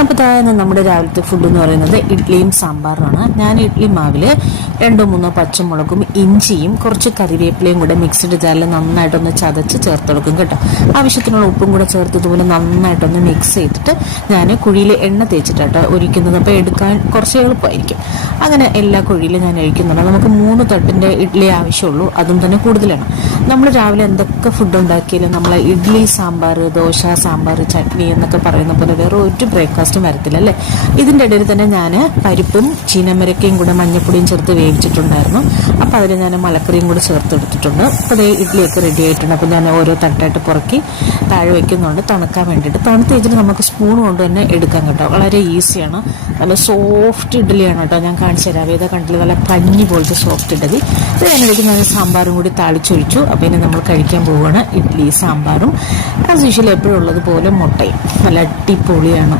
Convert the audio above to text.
അപ്പോൾ താഴെ നമ്മുടെ രാവിലത്തെ ഫുഡ് എന്ന് പറയുന്നത് ഇഡ്ഡലിയും സാമ്പാറുമാണ്. ഞാൻ ഇഡ്ഡലി മാവിൽ 2-3 പച്ചമുളകും ഇഞ്ചിയും കുറച്ച് കറിവേപ്പിലയും കൂടെ മിക്സിഡ് ജാറിൽ നന്നായിട്ടൊന്ന് ചതച്ച് ചേർത്തെടുക്കും കേട്ടോ. ആവശ്യത്തിനുള്ള ഉപ്പും കൂടെ ചേർത്തതുപോലെ നന്നായിട്ടൊന്ന് മിക്സ് ചെയ്തിട്ട് ഞാൻ കുഴിയിൽ എണ്ണ തേച്ചിട്ടാട്ടോ ഒഴിക്കുന്നത്. അപ്പോൾ എടുക്കാൻ കുറച്ച് എളുപ്പമായിരിക്കും. അങ്ങനെ എല്ലാ കുഴിയിലും ഞാൻ ഒഴിക്കുന്നുണ്ട്. നമുക്ക് 3 തട്ടിൻ്റെ ഇഡ്ഡലി ആവശ്യമുള്ളൂ, അതും തന്നെ കൂടുതലാണ്. നമ്മൾ രാവിലെ എന്തൊക്കെ ഫുഡ് ഉണ്ടാക്കിയാലും നമ്മൾ ഇഡ്ഡലി സാമ്പാർ, ദോശ സാമ്പാർ, ചട്നി എന്നൊക്കെ പറയുന്ന പോലെ വേറെ ഒരു ബ്രേക്ക്ഫാസ്റ്റും വരത്തില്ല അല്ലേ. ഇതിൻ്റെ ഇടയിൽ തന്നെ ഞാൻ പരിപ്പും ചീനമരക്കയും കൂടെ മഞ്ഞപ്പൊടിയും ചേർത്ത് വേവിച്ചിട്ടുണ്ടായിരുന്നു. അപ്പോൾ അതിൽ ഞാൻ മലക്കറിയും കൂടെ ചേർത്തെടുത്തിട്ടുണ്ട്. അപ്പോൾ അതേ ഇഡ്ഡലിയൊക്കെ റെഡി ആയിട്ടുണ്ട്. അപ്പോൾ ഞാൻ ഓരോ തട്ടായിട്ട് പുറക്കി താഴെ വയ്ക്കുന്നുണ്ട് തണുക്കാൻ വേണ്ടിയിട്ട്. തണുത്ത് വെച്ചിട്ട് നമുക്ക് സ്പൂൺ കൊണ്ട് തന്നെ എടുക്കാൻ കേട്ടോ. വളരെ ഈസിയാണ്. നല്ല സോഫ്റ്റ് ഇഡ്ഡലിയാണ് കേട്ടോ. ഞാൻ കാണിച്ചു തരാം. ഏതാ കണ്ടില്ല, നല്ല പഞ്ഞി പോലത്തെ സോഫ്റ്റ് ഇഡ്ഡലി. ഇത് അതിനിടയ്ക്ക് ഞാൻ സാമ്പാറും കൂടി താളിച്ചൊഴിച്ചു. അപ്പോൾ ഇനി നമ്മൾ കഴിക്കാൻ പോവുകയാണ് ഇഡ്ഡലി സാമ്പാറും. ആസ് യൂഷ്വൽ എപ്പോഴും ഉള്ളതുപോലെ മുട്ടയും. നല്ല അടിപൊളിയാണ്.